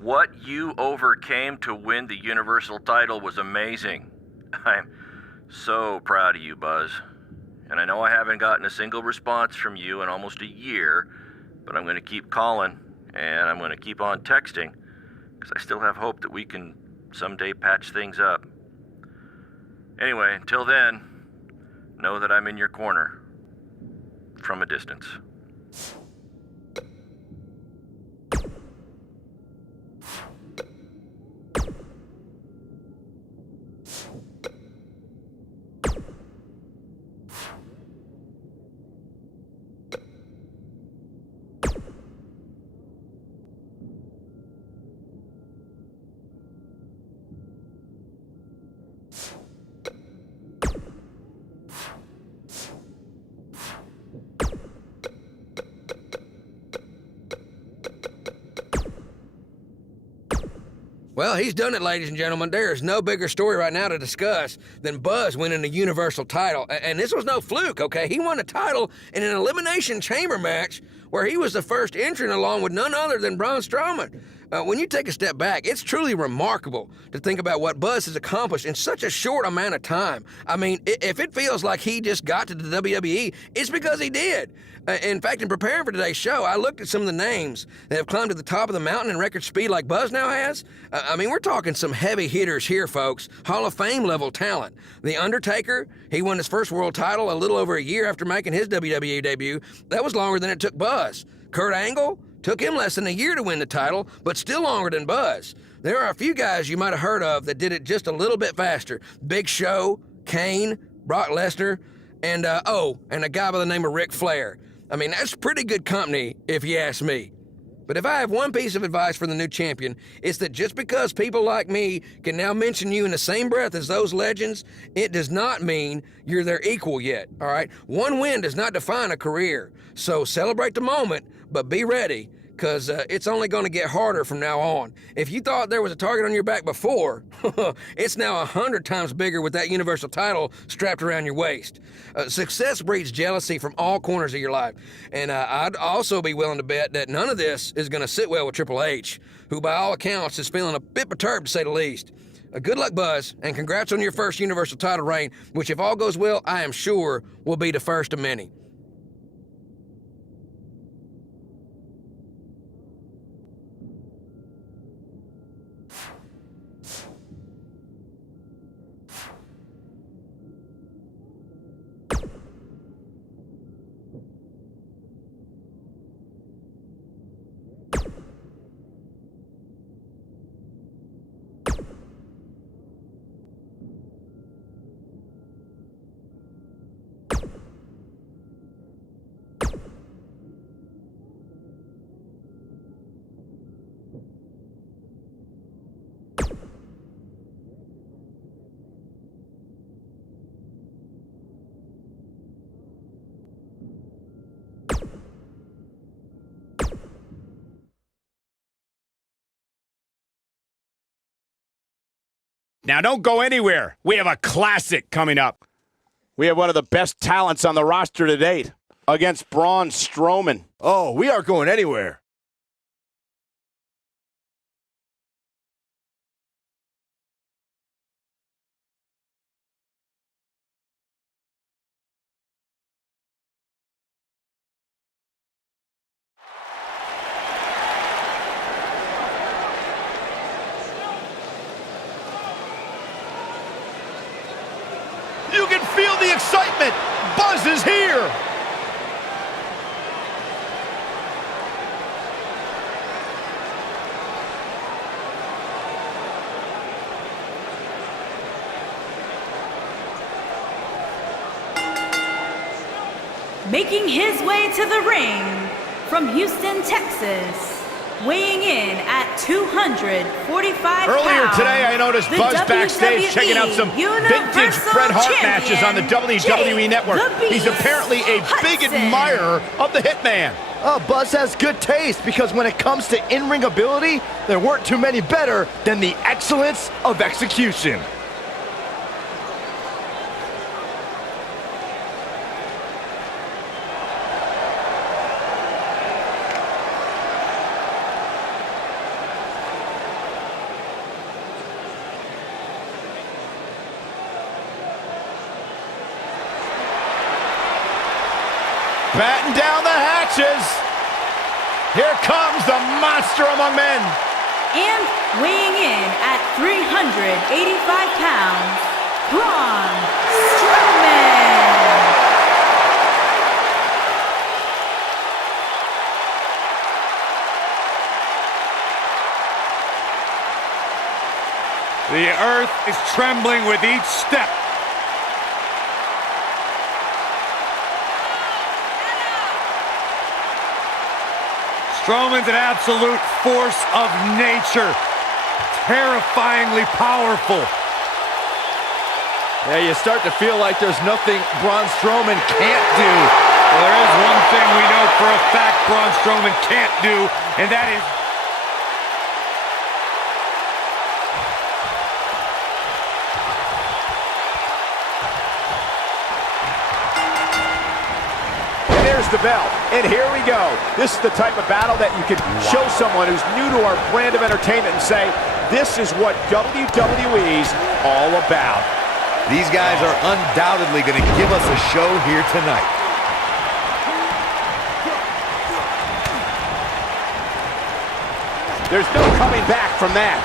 What you overcame to win the Universal title was amazing. I'm so proud of you, Buzz. And I know I haven't gotten a single response from you in almost a year, but I'm going to keep calling, and I'm going to keep on texting, because I still have hope that we can someday patch things up. Anyway, until then, know that I'm in your corner, from a distance. Well, he's done it, ladies and gentlemen. There is no bigger story right now to discuss than Buzz winning the Universal title. And this was no fluke, okay? He won a title in an Elimination Chamber match where he was the first entrant along with none other than Braun Strowman. When you take a step back, it's truly remarkable to think about what Buzz has accomplished in such a short amount of time. I mean, if it feels like he just got to the WWE, it's because he did. In fact, in preparing for today's show, I looked at some of the names that have climbed to the top of the mountain in record speed like Buzz now has. I mean, we're talking some heavy hitters here, folks. Hall of Fame level talent. The Undertaker, he won his first world title a little over a year after making his WWE debut. That was longer than it took Buzz. Kurt Angle, took him less than a year to win the title, but still longer than Buzz. There are a few guys you might have heard of that did it just a little bit faster. Big Show, Kane, Brock Lesnar, and a guy by the name of Ric Flair. I mean, that's pretty good company, if you ask me. But if I have one piece of advice for the new champion, it's that just because people like me can now mention you in the same breath as those legends, it does not mean you're their equal yet, all right? One win does not define a career. So celebrate the moment, but be ready, because it's only going to get harder from now on. If you thought there was a target on your back before, it's now 100 times bigger with that Universal title strapped around your waist. Success breeds jealousy from all corners of your life. And I'd also be willing to bet that none of this is going to sit well with Triple H, who by all accounts is feeling a bit perturbed to say the least. Good luck, Buzz, and congrats on your first Universal title reign, which if all goes well, I am sure will be the first of many. Now, don't go anywhere. We have a classic coming up. We have one of the best talents on the roster to date against Braun Strowman. Oh, we aren't going anywhere. You can feel the excitement. Buzz is here. Making his way to the ring from Houston, Texas, weighing in at 245 pounds. Earlier today, I noticed Buzz backstage checking out some vintage Bret Hart matches on the WWE Network. He's apparently a big admirer of the Hitman. Oh, Buzz has good taste because when it comes to in-ring ability, there weren't too many better than the excellence of execution. Batten down the hatches. Here comes the monster among men. And weighing in at 385 pounds, Braun Strowman. The earth is trembling with each step. Strowman's an absolute force of nature. Terrifyingly powerful. Yeah, you start to feel like there's nothing Braun Strowman can't do. Well, there is one thing we know for a fact Braun Strowman can't do, and that is... The bell, and here we go. This is the type of battle that you can show someone who's new to our brand of entertainment and say, this is what WWE's all about. These guys are undoubtedly going to give us a show here tonight. There's no coming back from that.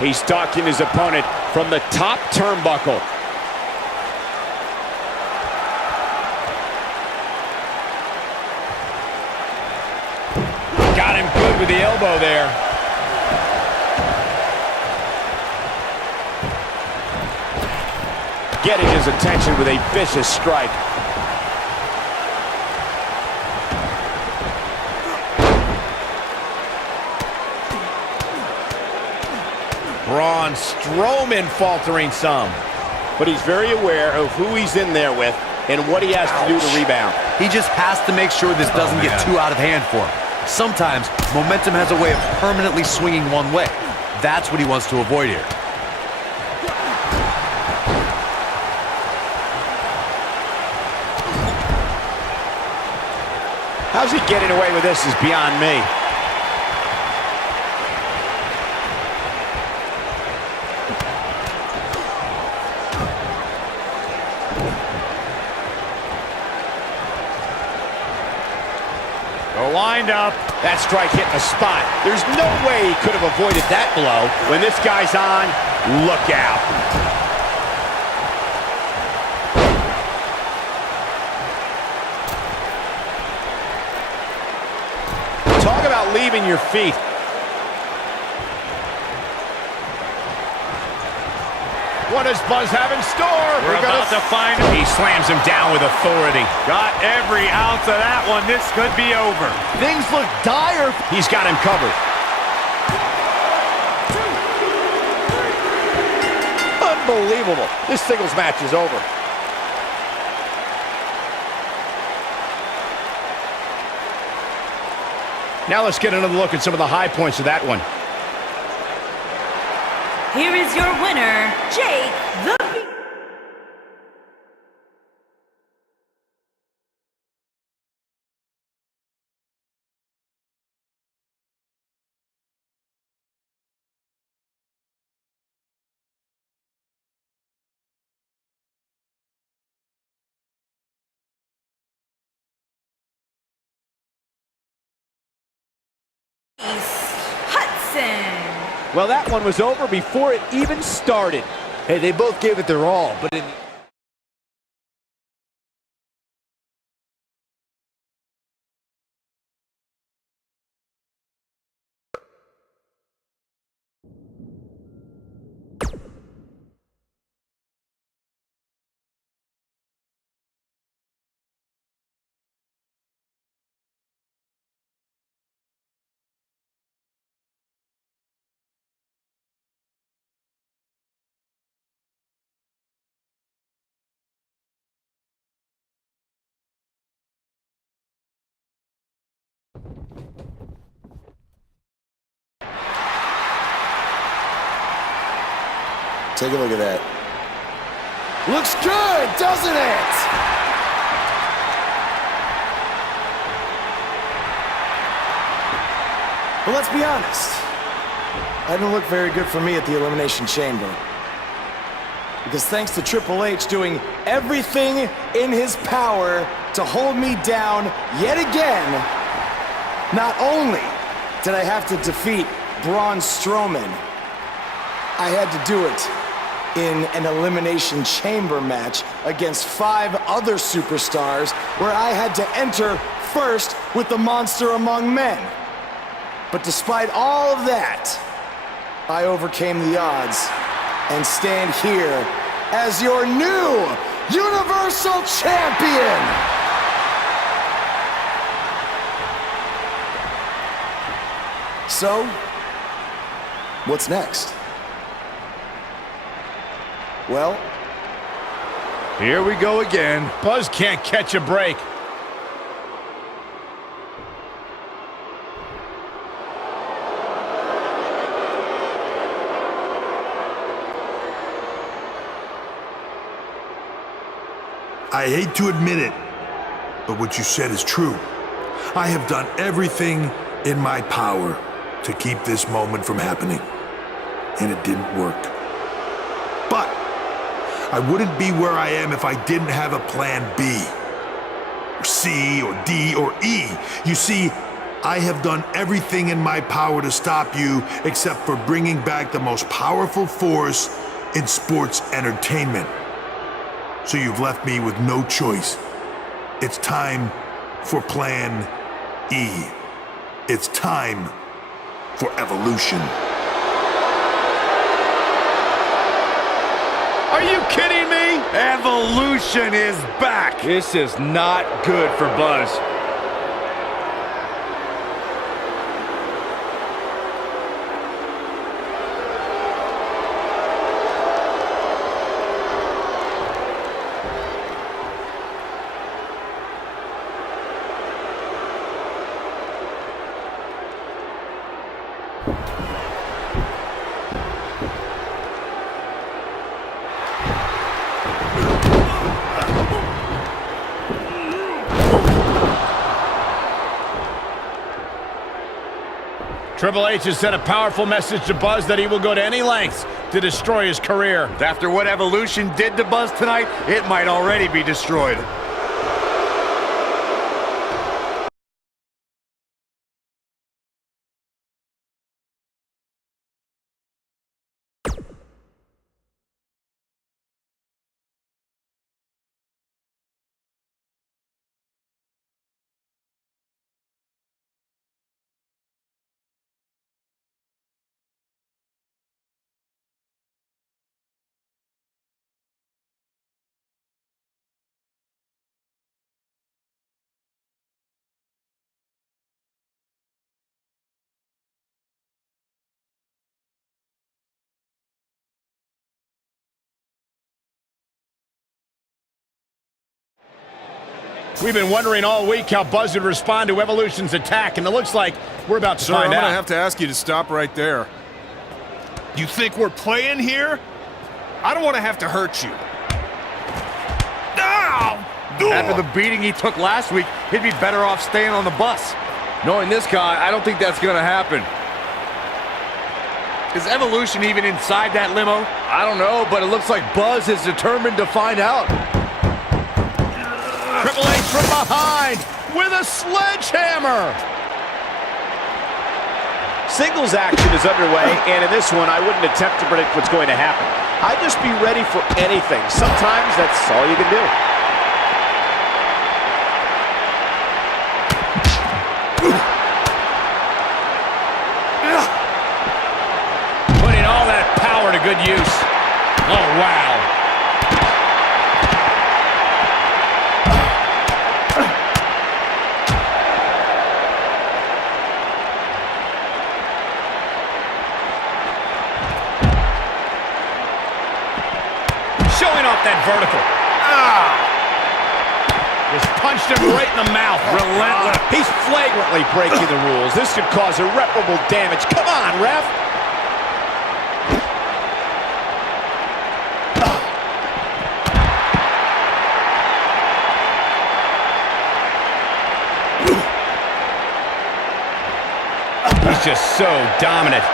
He's stalking his opponent from the top turnbuckle. Got him good with the elbow there. Getting his attention with a vicious strike. Braun Strowman faltering some. But he's very aware of who he's in there with and what he has to do to rebound. He just has to make sure this doesn't get too out of hand for him. Sometimes, momentum has a way of permanently swinging one way. That's what he wants to avoid here. How's he getting away with this is beyond me. Lined up. That strike hit the spot. There's no way he could have avoided that blow. When this guy's on, look out. Talk about leaving your feet. What does Buzz have in store? We're about to find him. He slams him down with authority. Got every ounce of that one. This could be over. Things look dire. He's got him covered. Unbelievable. This singles match is over. Now let's get another look at some of the high points of that one. Here is your winner, Jake the Beast. Hudson. Well, that one was over before it even started. Hey, they both gave it their all, but in... Take a look at that. Looks good, doesn't it? But let's be honest. That didn't look very good for me at the Elimination Chamber. Because thanks to Triple H doing everything in his power to hold me down yet again, not only did I have to defeat Braun Strowman, I had to do it in an Elimination Chamber match against 5 other superstars where I had to enter first with the Monster Among Men. But despite all of that, I overcame the odds and stand here as your new Universal Champion! So, what's next? Well, Here we go again. Buzz can't catch a break. I hate to admit it, but what you said is true. I have done everything in my power to keep this moment from happening, and it didn't work. But I wouldn't be where I am if I didn't have a plan B, or C, or D, or E. You see, I have done everything in my power to stop you except for bringing back the most powerful force in sports entertainment. So you've left me with no choice. It's time for Plan E. It's time for evolution. Are you kidding me? Evolution is back. This is not good for Buzz. Triple H has sent a powerful message to Buzz that he will go to any lengths to destroy his career. After what Evolution did to Buzz tonight, it might already be destroyed. We've been wondering all week how Buzz would respond to Evolution's attack, and it looks like we're about to Sir, find I'm out. gonna have to ask you to stop right there. You think we're playing here? I don't want to have to hurt you. Ow! After the beating he took last week, he'd be better off staying on the bus. Knowing this guy, I don't think that's gonna happen. Is Evolution even inside that limo? I don't know, but it looks like Buzz is determined to find out. Triple H from behind with a sledgehammer. Singles action is underway, and in this one, I wouldn't attempt to predict what's going to happen. I'd just be ready for anything. Sometimes that's all you can do. Putting all that power to good use. Oh, wow. Showing off that vertical. Just punched him right in the mouth. Relentless. He's flagrantly breaking the rules. This could cause irreparable damage. Come on, ref. He's He's just so dominant.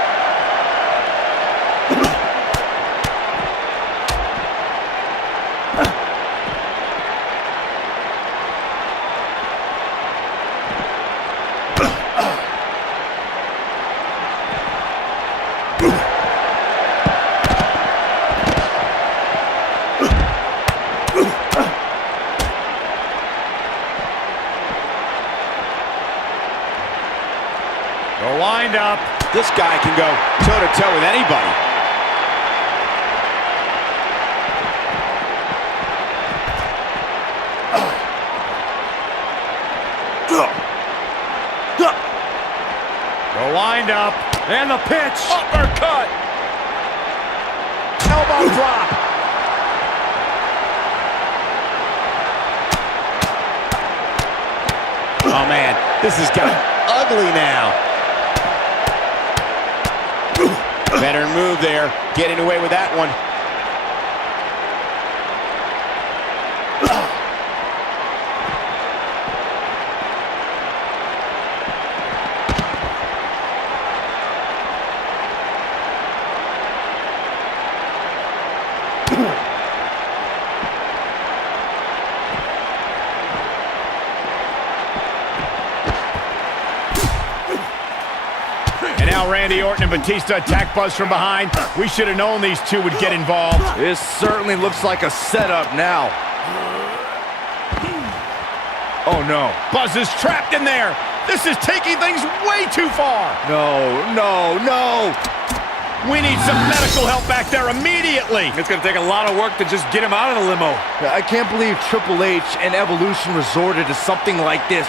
The wind up. This guy can go toe-to-toe with anybody. The wind up. And the pitch. Uppercut. Elbow drop. Oh, man. This has got ugly now. Veteran move there. Getting away with that one. And now Randy Orton and Batista attack Buzz from behind. We should have known these two would get involved. This certainly looks like a setup now. Oh, no. Buzz is trapped in there. This is taking things way too far. No. We need some medical help back there immediately. It's going to take a lot of work to just get him out of the limo. I can't believe Triple H and Evolution resorted to something like this.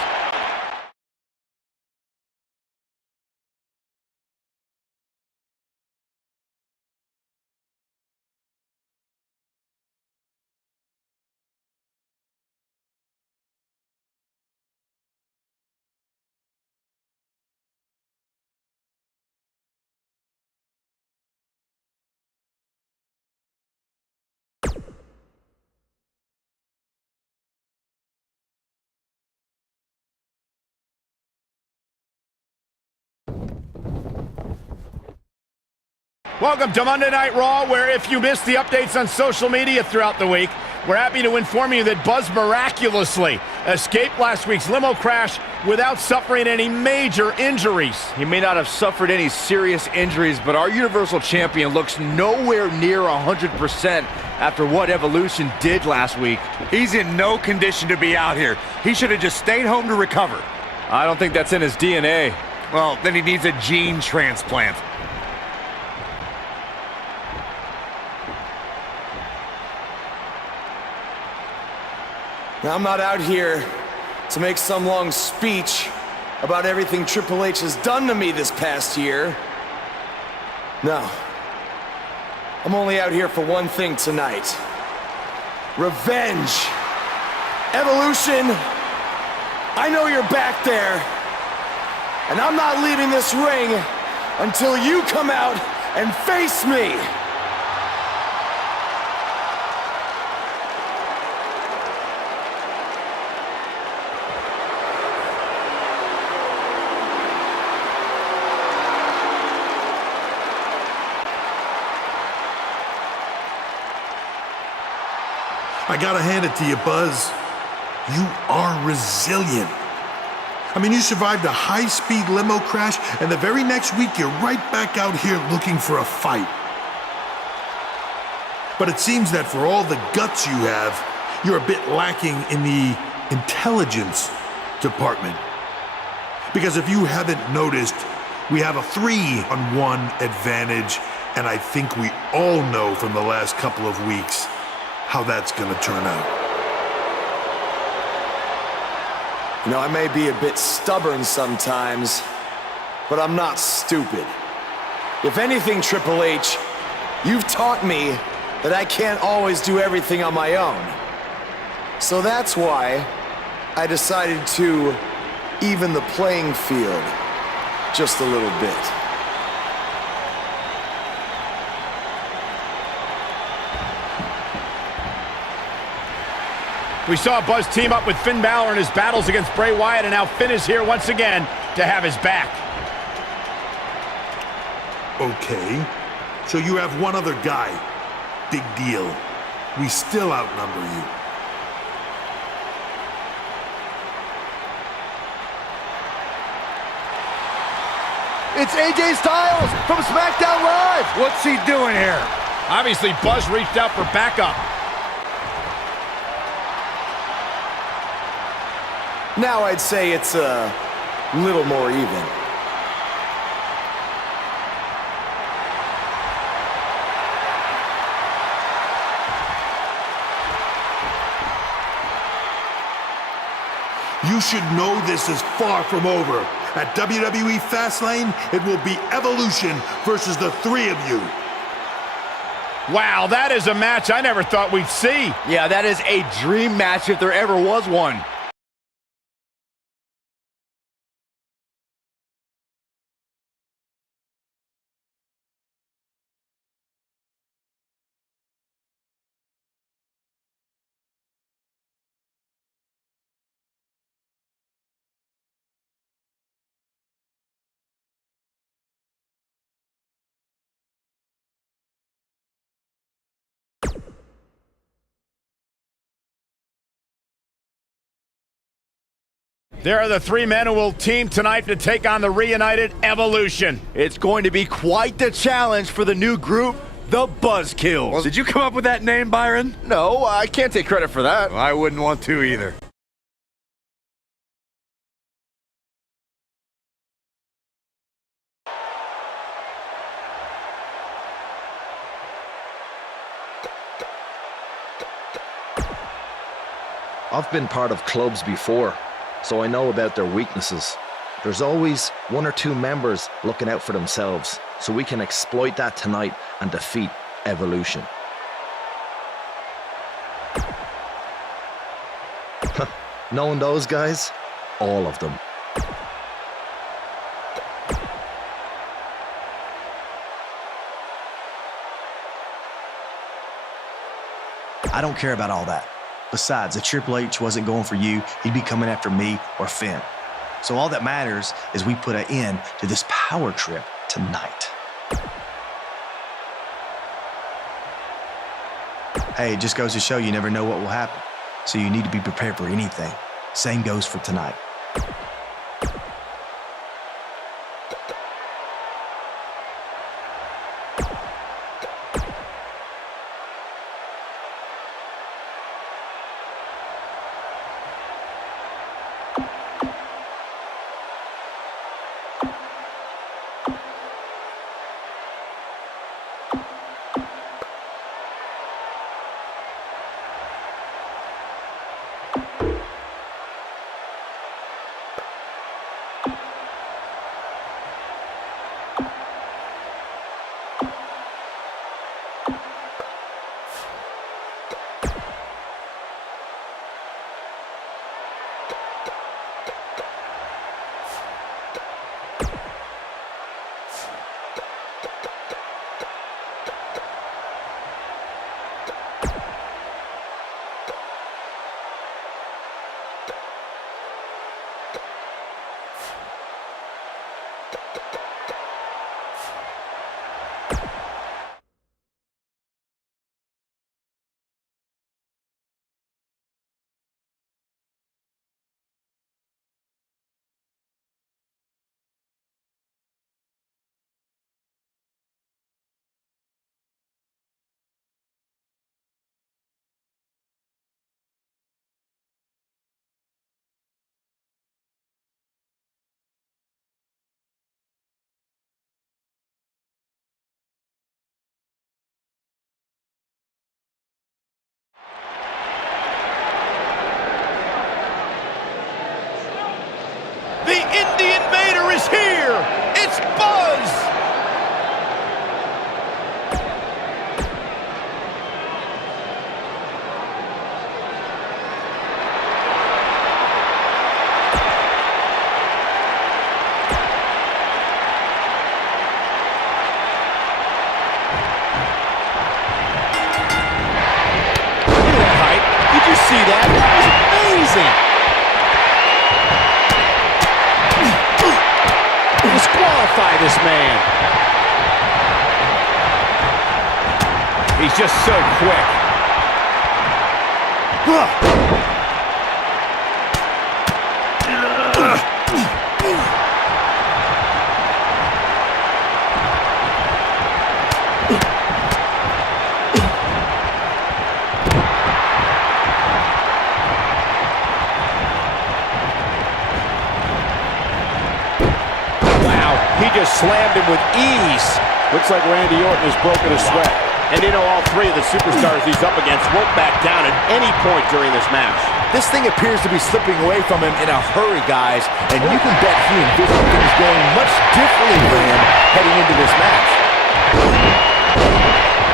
Welcome to Monday Night Raw, where if you missed the updates on social media throughout the week, we're happy to inform you that Buzz miraculously escaped last week's limo crash without suffering any major injuries. He may not have suffered any serious injuries, but our Universal Champion looks nowhere near 100% after what Evolution did last week. He's in no condition to be out here. He should have just stayed home to recover. I don't think that's in his DNA. Well, then he needs a gene transplant. Now, I'm not out here to make some long speech about everything Triple H has done to me this past year. No. I'm only out here for one thing tonight. Revenge. Evolution, I know you're back there, and I'm not leaving this ring until you come out and face me. I gotta hand it to you, Buzz. You are resilient. I mean, you survived a high-speed limo crash, and the very next week you're right back out here looking for a fight. But it seems that for all the guts you have, you're a bit lacking in the intelligence department. Because if you haven't noticed, we have a 3-on-1 advantage, and I think we all know from the last couple of weeks how that's gonna turn out. You know, I may be a bit stubborn sometimes, but I'm not stupid. If anything, Triple H, you've taught me that I can't always do everything on my own. So that's why I decided to even the playing field just a little bit. We saw Buzz team up with Finn Balor in his battles against Bray Wyatt, and now Finn is here once again to have his back. Okay. So you have one other guy. Big deal. We still outnumber you. It's AJ Styles from SmackDown Live. What's he doing here? Obviously, Buzz reached out for backup. Now I'd say it's a little more even. You should know this is far from over. At WWE Fastlane, it will be Evolution versus the three of you. Wow, that is a match I never thought we'd see. Yeah, that is a dream match if there ever was one. There are the three men who will team tonight to take on the reunited Evolution. It's going to be quite the challenge for the new group, the Buzzkills. Did you come up with that name, Byron? No, I can't take credit for that. I wouldn't want to either. I've been part of clubs before, so I know about their weaknesses. There's always one or two members looking out for themselves, so we can exploit that tonight and defeat Evolution. Knowing those guys, all of them. I don't care about all that. Besides, if Triple H wasn't going for you, he'd be coming after me or Finn. So all that matters is we put an end to this power trip tonight. Hey, it just goes to show you never know what will happen. So you need to be prepared for anything. Same goes for tonight. The Indie Invader is here! It's Buzz! Look at that height. Did you see that? That was amazing! Disqualify this man. He's just so quick. He just slammed him with ease. Looks like Randy Orton has broken a sweat. And you know, all three of the superstars he's up against won't back down at any point during this match. This thing appears to be slipping away from him in a hurry, guys. And you can bet he envisioned things going much differently for him heading into this match.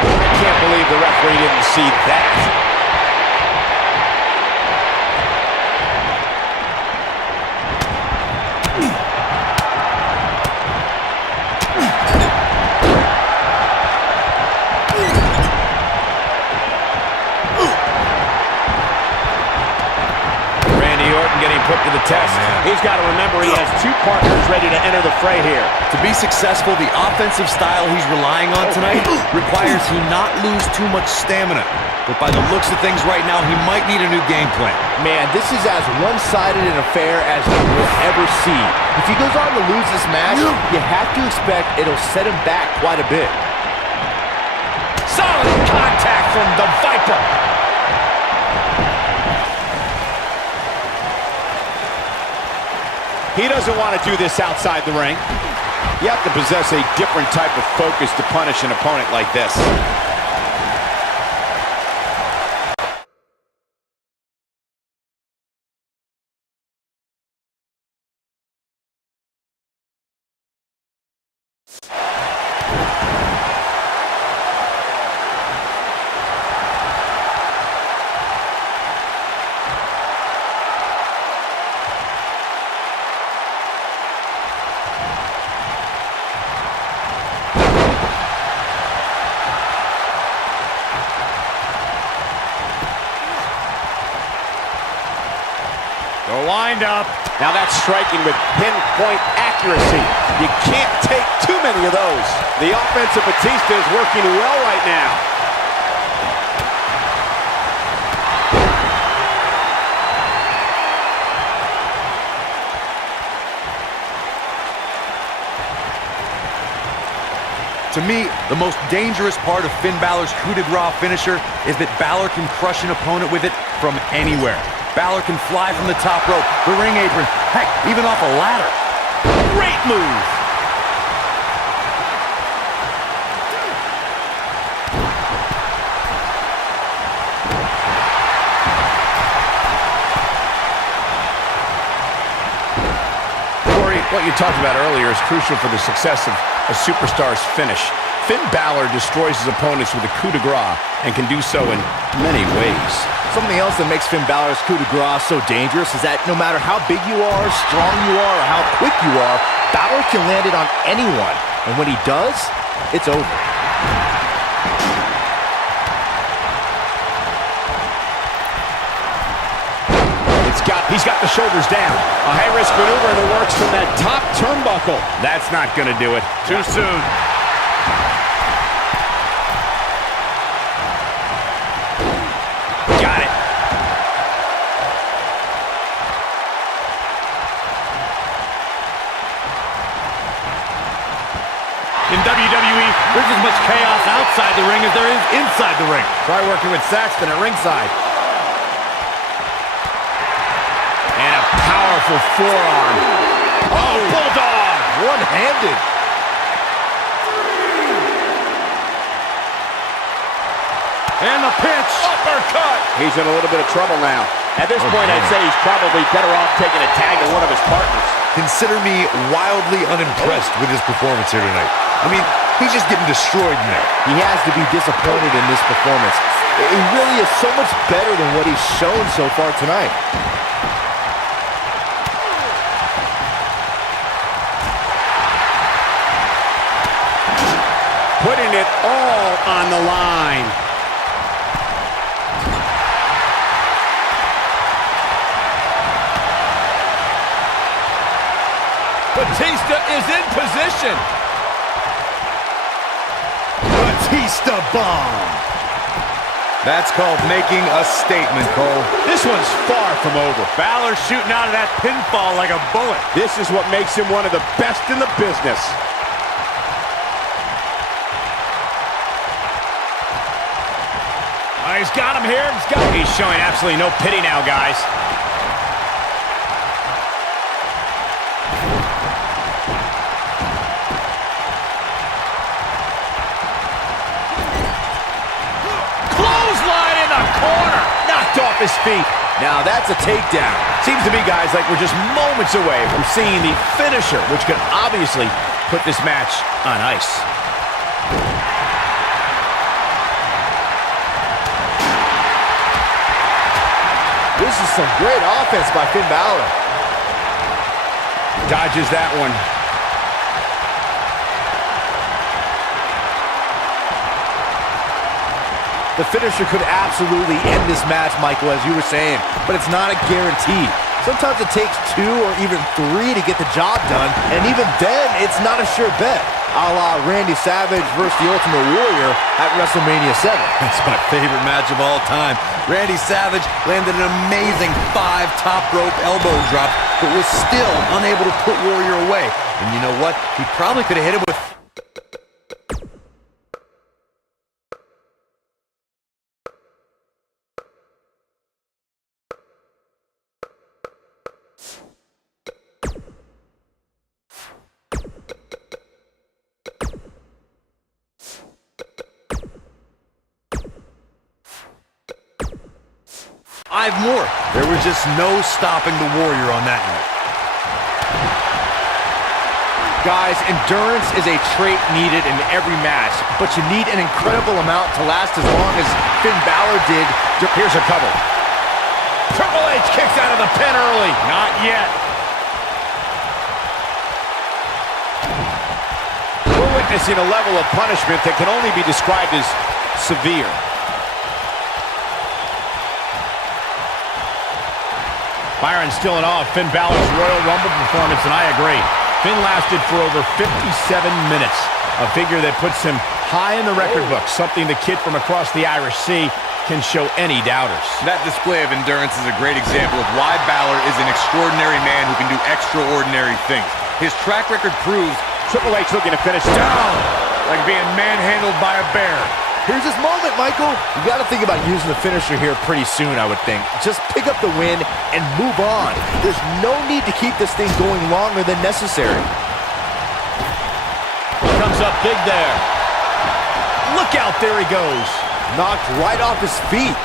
I can't believe the referee didn't see that. Put to the test. He's got to remember he has two partners ready to enter the fray here. To be successful, the offensive style he's relying on tonight requires he not lose too much stamina. But by the looks of things right now, he might need a new game plan. Man, this is as one-sided an affair as you will ever see. If he goes on to lose this match, you have to expect it'll set him back quite a bit. Solid contact from the Viper. He doesn't want to do this outside the ring. You have to possess a different type of focus to punish an opponent like this. Wind up. Now that's striking with pinpoint accuracy. You can't take too many of those. The offense of Batista is working well right now. To me, the most dangerous part of Finn Balor's coup de grace finisher is that Balor can crush an opponent with it from anywhere. Balor can fly from the top rope, the ring apron, heck, even off a ladder. Great move. Corey, what you talked about earlier is crucial for the success of a superstar's finish. Finn Balor destroys his opponents with a coup de grace and can do so in many ways. Something else that makes Finn Balor's coup de grace so dangerous is that no matter how big you are, strong you are, or how quick you are, Balor can land it on anyone. And when he does, it's over. He's got the shoulders down. A high-risk maneuver in the works from that top turnbuckle. That's not going to do it. Too soon. Got it. In WWE, there's as much chaos outside the ring as there is inside the ring. Try working with Saxton at ringside. And a powerful forearm. Oh, bulldog! One-handed. And the pinch. Uppercut. He's in a little bit of trouble now. At this point, I'd say he's probably better off taking a tag to one of his partners. Consider me wildly unimpressed with his performance here tonight. I mean, he's just getting destroyed in there. He has to be disappointed in this performance. He really is so much better than what he's shown so far tonight. Putting it all on the line. Batista is in position. Batista bomb. That's called making a statement, Cole. This one's far from over. Balor shooting out of that pinfall like a bullet. This is what makes him one of the best in the business. He's got him here. He's showing absolutely no pity now, guys. Clothesline in the corner. Knocked off his feet. Now that's a takedown. Seems to me, guys, like we're just moments away from seeing the finisher, which could obviously put this match on ice. This is some great offense by Finn Balor. Dodges that one. The finisher could absolutely end this match, Michael, as you were saying, but it's not a guarantee. Sometimes it takes 2 or even 3 to get the job done, and even then, it's not a sure bet. A la Randy Savage versus the Ultimate Warrior at WrestleMania 7. That's my favorite match of all time. Randy Savage landed an amazing 5 top rope elbow drop, but was still unable to put Warrior away. And you know what? He probably could have hit him with... Five more. There was just no stopping the Warrior on that night. Guys, endurance is a trait needed in every match, but you need an incredible amount to last as long as Finn Balor did. Here's a cover. Triple H kicks out of the pin early. Not yet. We're witnessing a level of punishment that can only be described as severe. Byron still in awe of Finn Balor's Royal Rumble performance, and I agree. Finn lasted for over 57 minutes, a figure that puts him high in the record book, something the kid from across the Irish Sea can show any doubters. That display of endurance is a great example of why Balor is an extraordinary man who can do extraordinary things. His track record proves Triple H looking to finish down, like being manhandled by a bear. Here's his moment, Michael. You got to think about using the finisher here pretty soon, I would think. Just pick up the win and move on. There's no need to keep this thing going longer than necessary. Comes up big there. Look out, there he goes. Knocked right off his feet.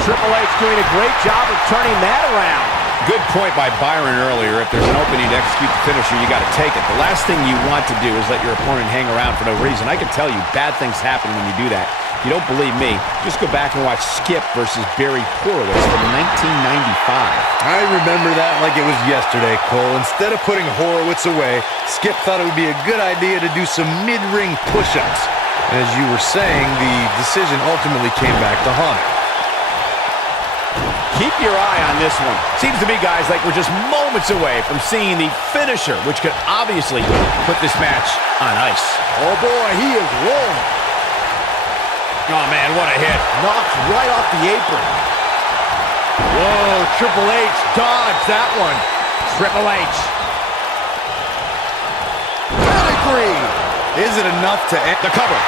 Triple H doing a great job of turning that around. Good point by Byron earlier. If there's an opening to execute the finisher, you got to take it. The last thing you want to do is let your opponent hang around for no reason. I can tell you, bad things happen when you do that. If you don't believe me, just go back and watch Skip versus Barry Horowitz from 1995. I remember that like it was yesterday, Cole. Instead of putting Horowitz away, Skip thought it would be a good idea to do some mid-ring push-ups. As you were saying, the decision ultimately came back to haunt him. Keep your eye on this one. Seems to me, guys, like we're just moments away from seeing the finisher, which could obviously put this match on ice. Oh, boy, he is rolling. Oh, man, what a hit. Knocked right off the apron. Whoa, Triple H dodged that one. Triple H. Pedigree. Is it enough to end the cover?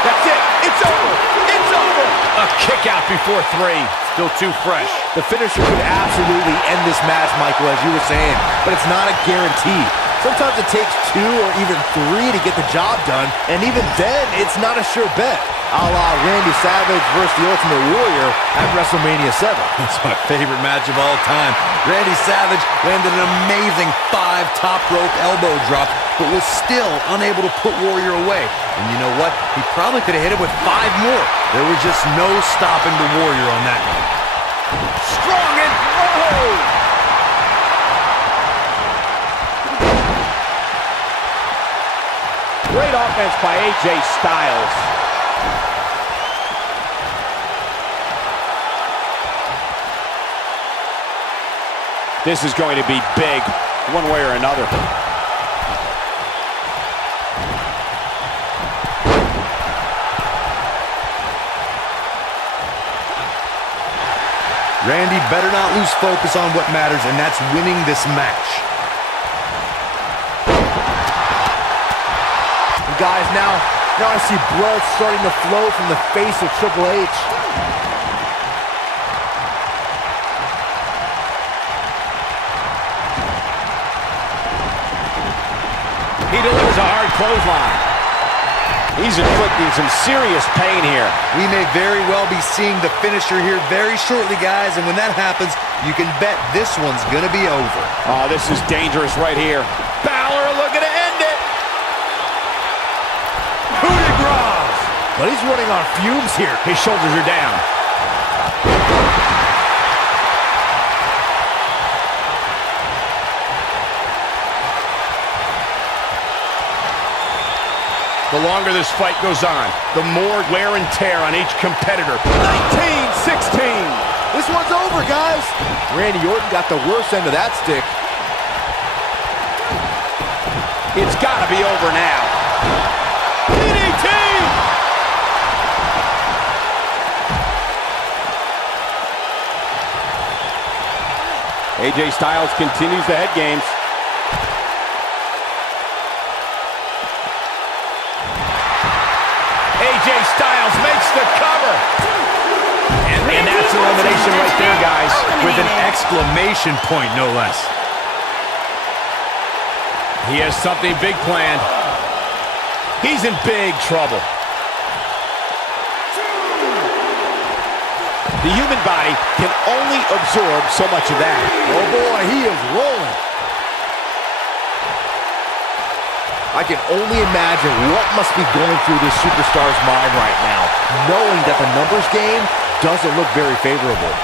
That's it. It's over. It's over. A kick out before 3. Still too fresh. The finisher could absolutely end this match, Michael, as you were saying, but it's not a guarantee. Sometimes it takes 2 or even 3 to get the job done, and even then, it's not a sure bet. A la Randy Savage versus the Ultimate Warrior at WrestleMania 7. That's my favorite match of all time. Randy Savage landed an amazing 5 top rope elbow drop, but was still unable to put Warrior away. And you know what? He probably could have hit it with 5 more. There was just no stopping the Warrior on that night. Strong and whoa! Great offense by AJ Styles. This is going to be big, one way or another. Randy better not lose focus on what matters, and that's winning this match. And guys, now I see blood starting to flow from the face of Triple H. He delivers a hard clothesline. He's inflicting some serious pain here. We may very well be seeing the finisher here very shortly, guys, and when that happens, you can bet this one's gonna be over. Oh, this is dangerous right here. Balor looking to end it. Coup de grace. But he's running on fumes here. His shoulders are down. The longer this fight goes on, the more wear and tear on each competitor. 19-16. This one's over, guys. Randy Orton got the worst end of that stick. It's got to be over now. DDT! AJ Styles continues the head games. AJ Styles makes the cover. And that's elimination right there, guys, with an exclamation point, no less. He has something big planned. He's in big trouble. The human body can only absorb so much of that. Oh boy, he is rolling. I can only imagine what must be going through this superstar's mind right now, knowing that the numbers game doesn't look very favorable.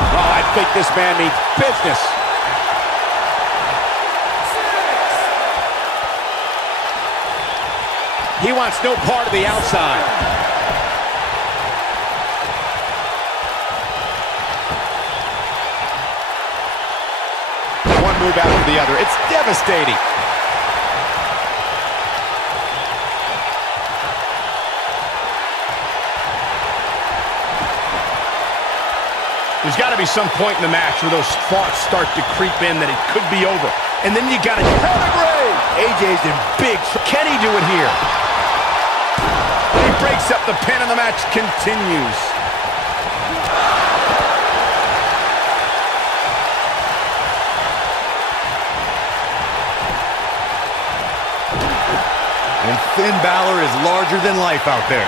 Oh, I think this man means business. He wants no part of the outside. One move after the other. It's devastating. There's got to be some point in the match where those thoughts start to creep in that it could be over. And then you got to pedigree. AJ's in big trouble. Can he do it here? He breaks up the pin and the match continues. And Finn Balor is larger than life out there.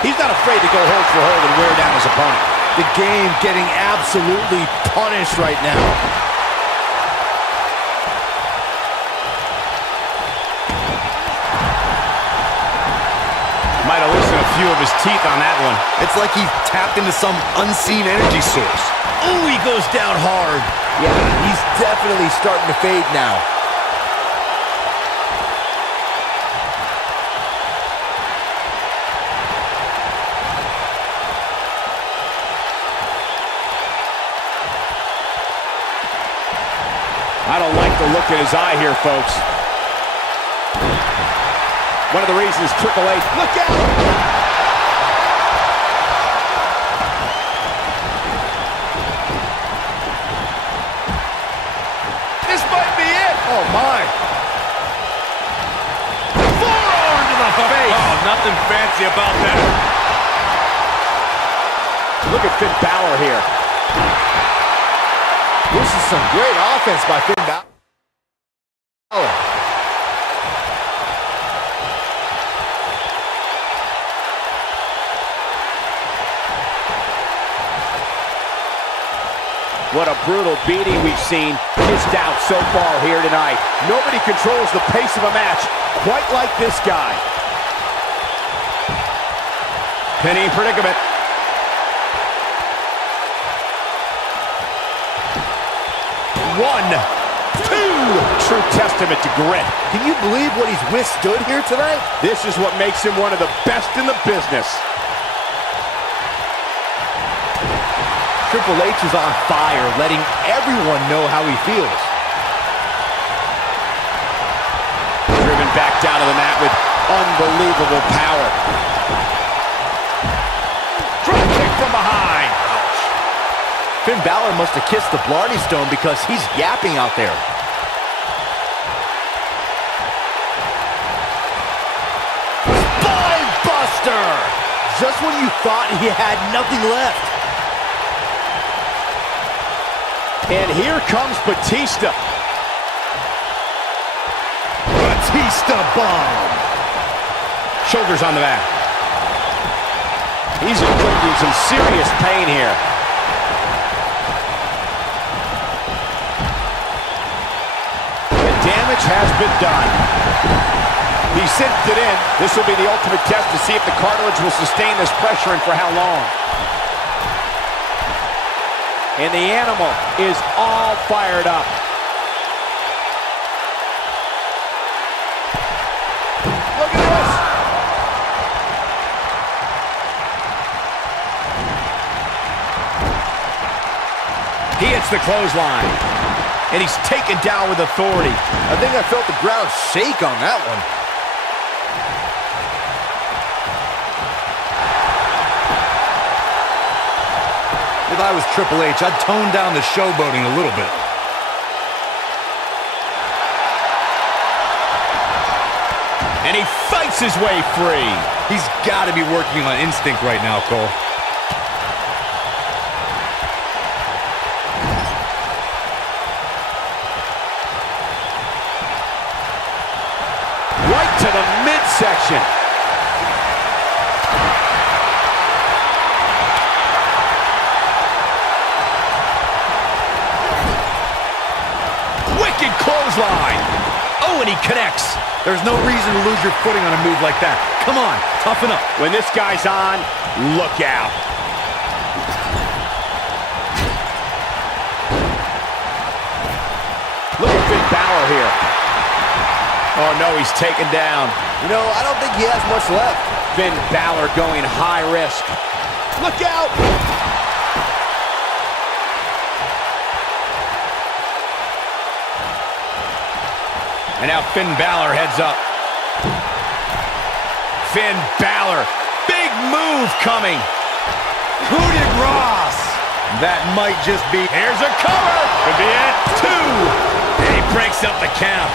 He's not afraid to go hold for hold and wear down his opponent. The game getting absolutely punished right now. Might have loosened a few of his teeth on that one. It's like he tapped into some unseen energy source. Ooh, he goes down hard. Yeah, he's definitely starting to fade now. I don't like the look in his eye here, folks. One of the reasons Triple H, look out! This might be it! Oh, my. Forearm to the face! Oh, nothing fancy about that. Look at Finn Balor here. This is some great offense by Finn Balor. What a brutal beating we've seen dished out so far here tonight. Nobody controls the pace of a match quite like this guy. Pinning predicament. One, two. True testament to grit. Can you believe what he's withstood here tonight? This is what makes him one of the best in the business. Triple H is on fire, letting everyone know how he feels. Driven back down to the mat with unbelievable power. Finn Balor must have kissed the Blarney Stone because he's yapping out there. Spine Buster! Just when you thought he had nothing left. And here comes Batista. Batista bomb. Shoulders on the mat. He's inflicting some serious pain here. The damage has been done. He cinched it in. This will be the ultimate test to see if the cartilage will sustain this pressure and for how long. And the animal is all fired up. Look at this. He hits the clothesline. And he's taken down with authority. I think I felt the ground shake on that one. If I was Triple H, I'd tone down the showboating a little bit. And he fights his way free. He's got to be working on instinct right now, Cole. Right to the midsection. Wicked clothesline. Oh, and he connects. There's no reason to lose your footing on a move like that. Come on, toughen up. When this guy's on, look out. Look at Finn Balor here. Oh, no, he's taken down. You know, I don't think he has much left. Finn Balor going high risk. Look out! And now Finn Balor heads up. Finn Balor, big move coming. Coup de grace. That might just be... Here's a cover. Could be it. 2. And he breaks up the count.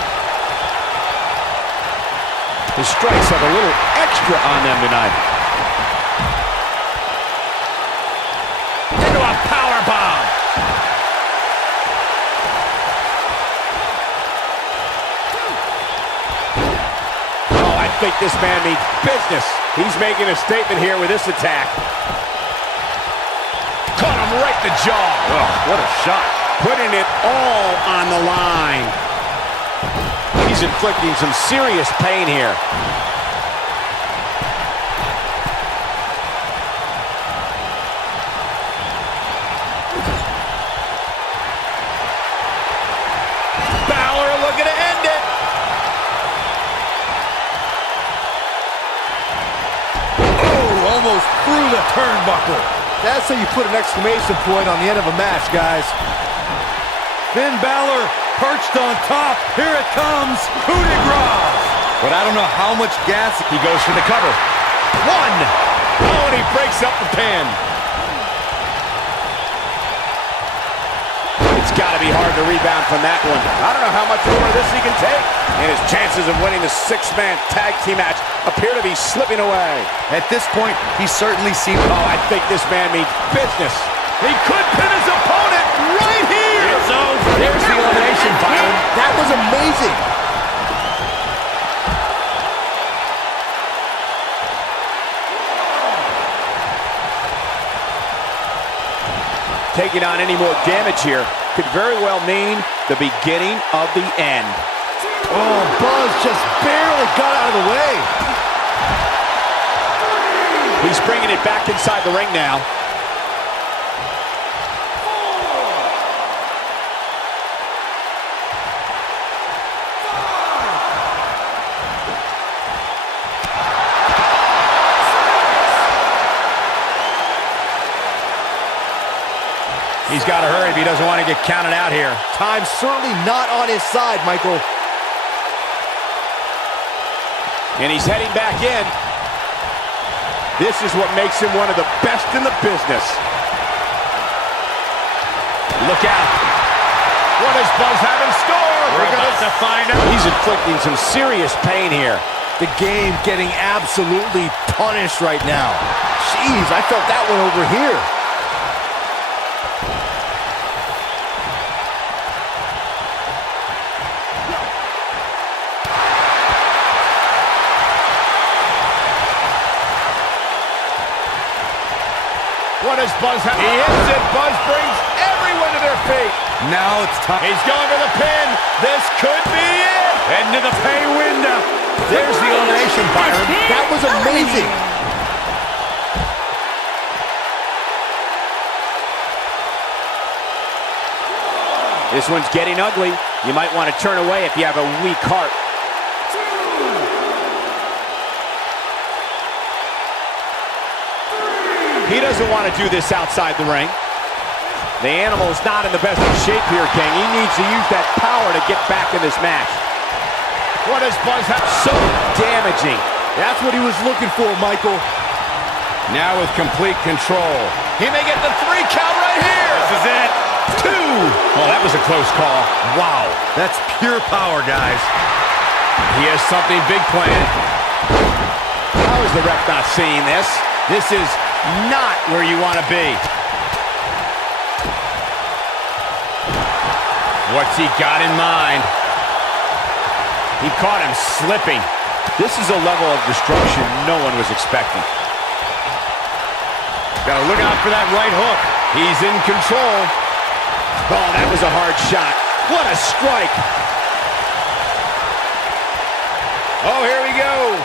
His strikes have a little extra on them tonight. Into a powerbomb. I think this man means business. He's making a statement here with this attack. Caught him right in the jaw. Oh, what a shot. Putting it all on the line. He's inflicting some serious pain here. Balor looking to end it. Almost through the turnbuckle. That's how you put an exclamation point on the end of a match, guys. Finn Balor perched on top. Here it comes. Coup de grace. But I don't know how much gas. He goes for the cover. 1. Oh, and he breaks up the pin. It's got to be hard to rebound from that one. I don't know how much more of this he can take. And his chances of winning the 6-man tag team match appear to be slipping away. At this point, he certainly seems... Oh, I think this man means business. He could pin his opponent right here. It's over. There's the elimination, Byron. That was amazing. Taking on any more damage here could very well mean the beginning of the end. Oh, Buzz just barely got out of the way. He's bringing it back inside the ring now. He's got to hurry if he doesn't want to get counted out here. Time's certainly not on his side, Michael. And he's heading back in. This is what makes him one of the best in the business. Look out. What does Buzz have in store? We're about to find out. He's inflicting some serious pain here. The game getting absolutely punished right now. Jeez, I felt that one over here. What does Buzz have? He hits it. Buzz brings everyone to their feet. Now it's time. He's going for the pin. This could be it. Into the pay window. There's the elimination, Byron. That was amazing. This one's getting ugly. You might want to turn away if you have a weak heart. He doesn't want to do this outside the ring. The animal is not in the best of shape here, King. He needs to use that power to get back in this match. What does Buzz have? So damaging. That's what he was looking for, Michael. Now with complete control. He may get the 3 count right here. This is it. 2. Well, that was a close call. Wow, that's pure power, guys. He has something big planned. How is the ref not seeing this? This is not where you want to be. What's he got in mind? He caught him slipping. This is a level of destruction no one was expecting. Got to look out for that right hook. He's in control. Oh, that was a hard shot. What a strike. Oh, here we go.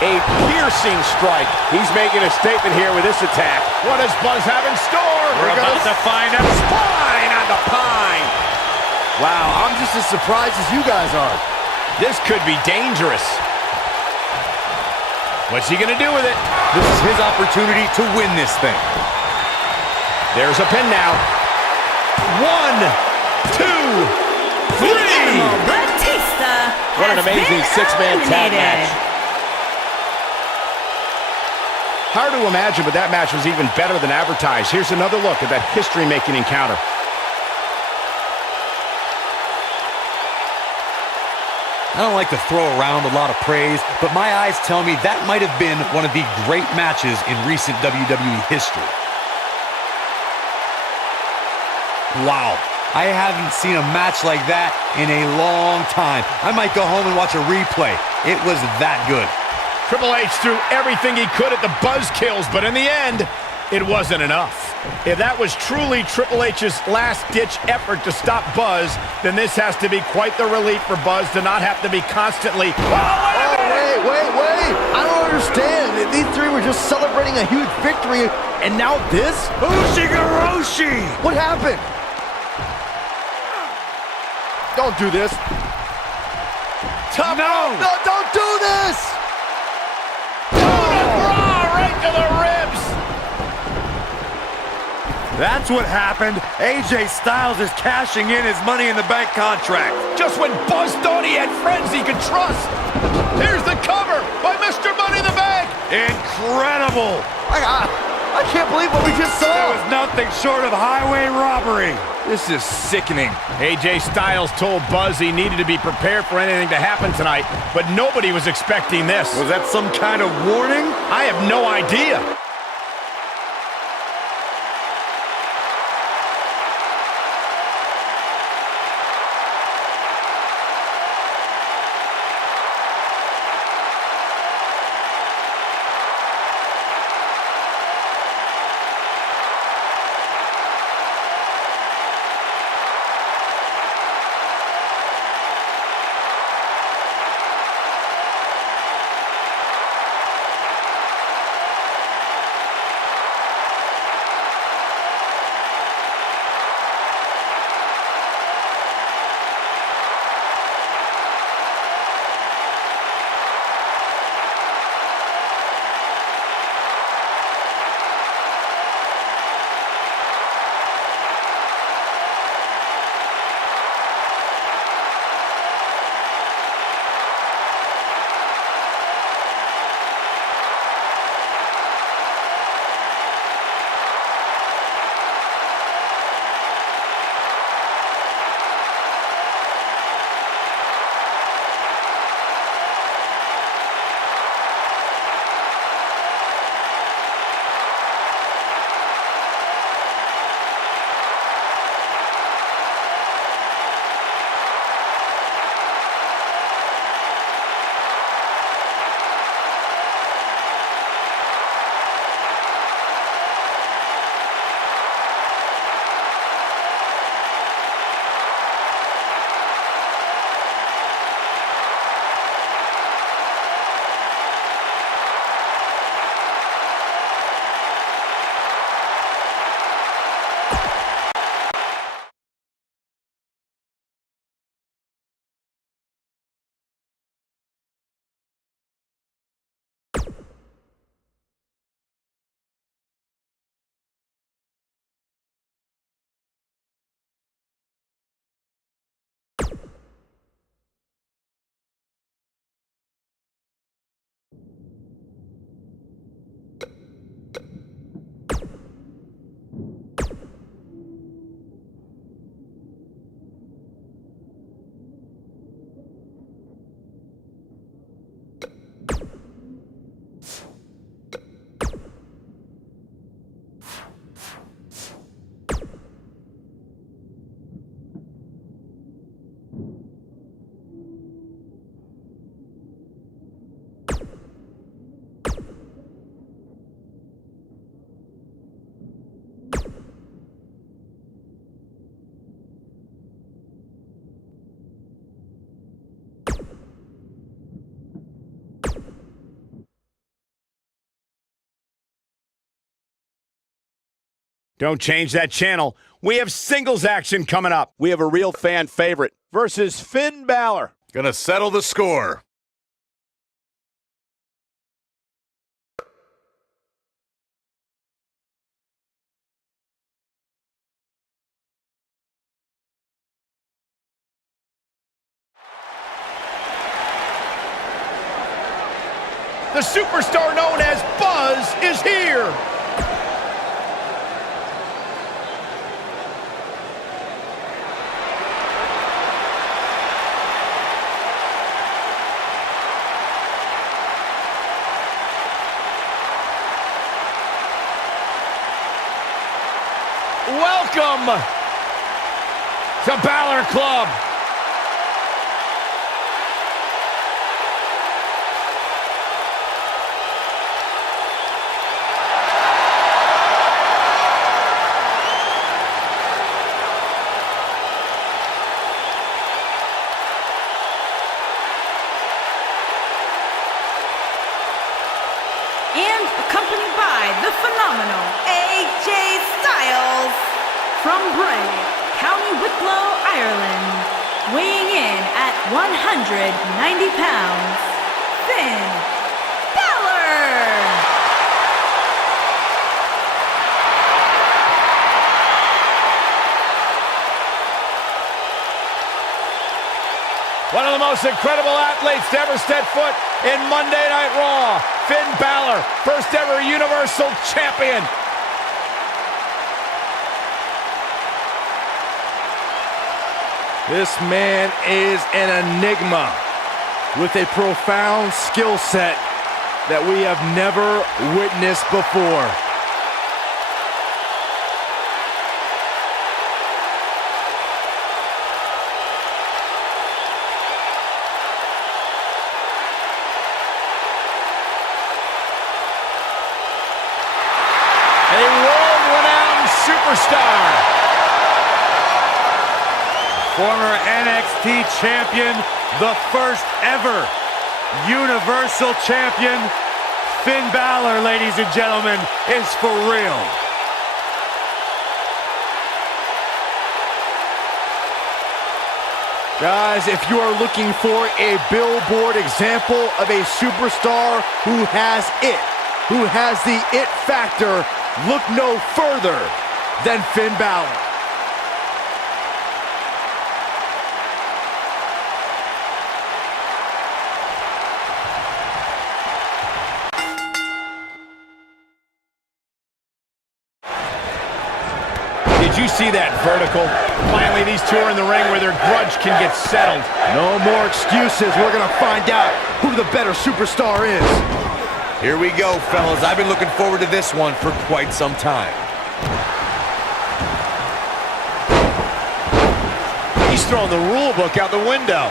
A piercing strike. He's making a statement here with this attack. What does Buzz have in store? We're about to find out. Spine on the pine. Wow, I'm just as surprised as you guys are. This could be dangerous. What's he going to do with it? This is his opportunity to win this thing. There's a pin now. 1, 2, 3. Batista What an amazing six-man tag match. Hard to imagine, but that match was even better than advertised. Here's another look at that history-making encounter. I don't like to throw around a lot of praise, but my eyes tell me that might have been one of the great matches in recent WWE history. Wow, I haven't seen a match like that in a long time. I might go home and watch a replay. It was that good. Triple H threw everything he could at the Buzz kills, but in the end, it wasn't enough. If that was truly Triple H's last-ditch effort to stop Buzz, then this has to be quite the relief for Buzz to not have to be constantly... Wait. I don't understand. These three were just celebrating a huge victory, and now this? Ushigoroshi! What happened? Don't do this. No, don't do this! Right to the ribs! That's what happened. AJ Styles is cashing in his Money in the Bank contract. Just when Buzz thought he had friends he could trust. Here's the cover by Mr. Money in the Bank. Incredible! I can't believe what we just saw. That was nothing short of highway robbery. This is sickening. AJ Styles told Buzz he needed to be prepared for anything to happen tonight, but nobody was expecting this. Was that some kind of warning? I have no idea. Don't change that channel. We have singles action coming up. We have a real fan favorite versus Finn Balor. Gonna settle the score. The superstar known as Buzz is here. Welcome to Balor Club. And accompanied by the phenomenal AJ Styles from Bray, County Wicklow, Ireland, weighing in at 190 pounds, Finn Balor! One of the most incredible athletes to ever step foot in Monday Night Raw, Finn Balor, first ever Universal Champion. This man is an enigma with a profound skill set that we have never witnessed before. A world-renowned superstar. Former NXT champion, the first ever Universal Champion, Finn Balor, ladies and gentlemen, is for real. Guys, if you are looking for a billboard example of a superstar who has it, who has the it factor, look no further than Finn Balor. Did you see that vertical? Finally, these two are in the ring where their grudge can get settled. No more excuses. We're going to find out who the better superstar is. Here we go, fellas. I've been looking forward to this one for quite some time. He's throwing the rule book out the window.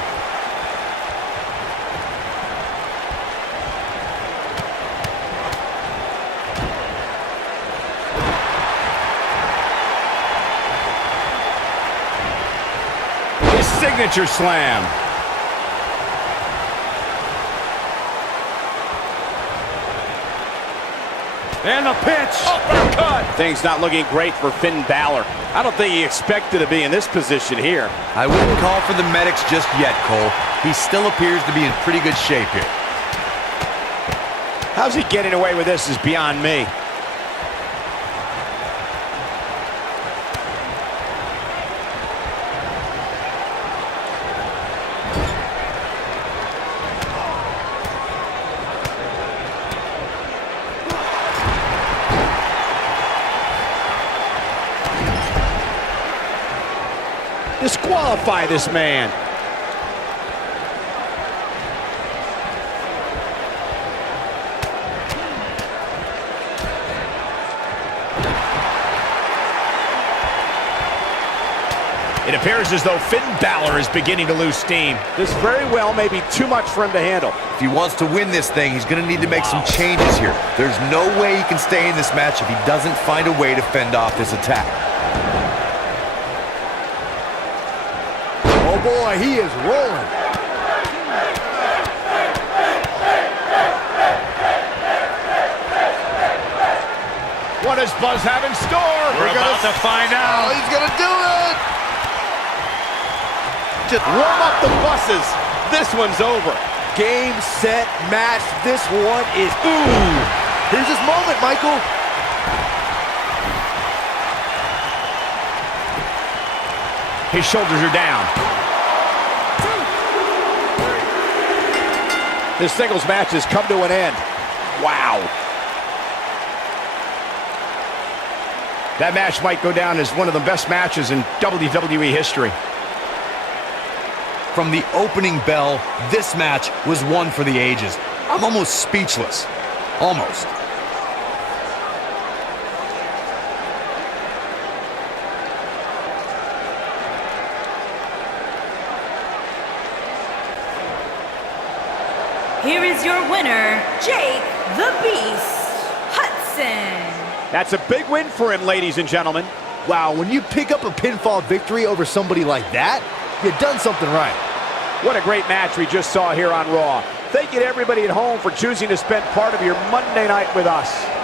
His signature slam. And the pitch. Uppercut. Things not looking great for Finn Balor. I don't think he expected to be in this position here. I wouldn't call for the medics just yet, Cole. He still appears to be in pretty good shape here. How's he getting away with this is beyond me. Disqualify this man. It appears as though Finn Balor is beginning to lose steam. This very well may be too much for him to handle. If he wants to win this thing, he's going to need to make some changes here. There's no way he can stay in this match if he doesn't find a way to fend off this attack. Oh boy, he is rolling. One does Buzz have in store? We're about to find out. Oh, he's gonna do it! Just warm up the buses. This one's over. Game, set, match. This one is, ooh! Here's his moment, Michael. His shoulders are down. This singles match has come to an end. Wow. That match might go down as one of the best matches in WWE history. From the opening bell, this match was one for the ages. I'm almost speechless. Almost. Here is your winner, Jake the Beast Hudson. That's a big win for him, ladies and gentlemen. Wow, when you pick up a pinfall victory over somebody like that, you've done something right. What a great match we just saw here on Raw. Thank you to everybody at home for choosing to spend part of your Monday night with us.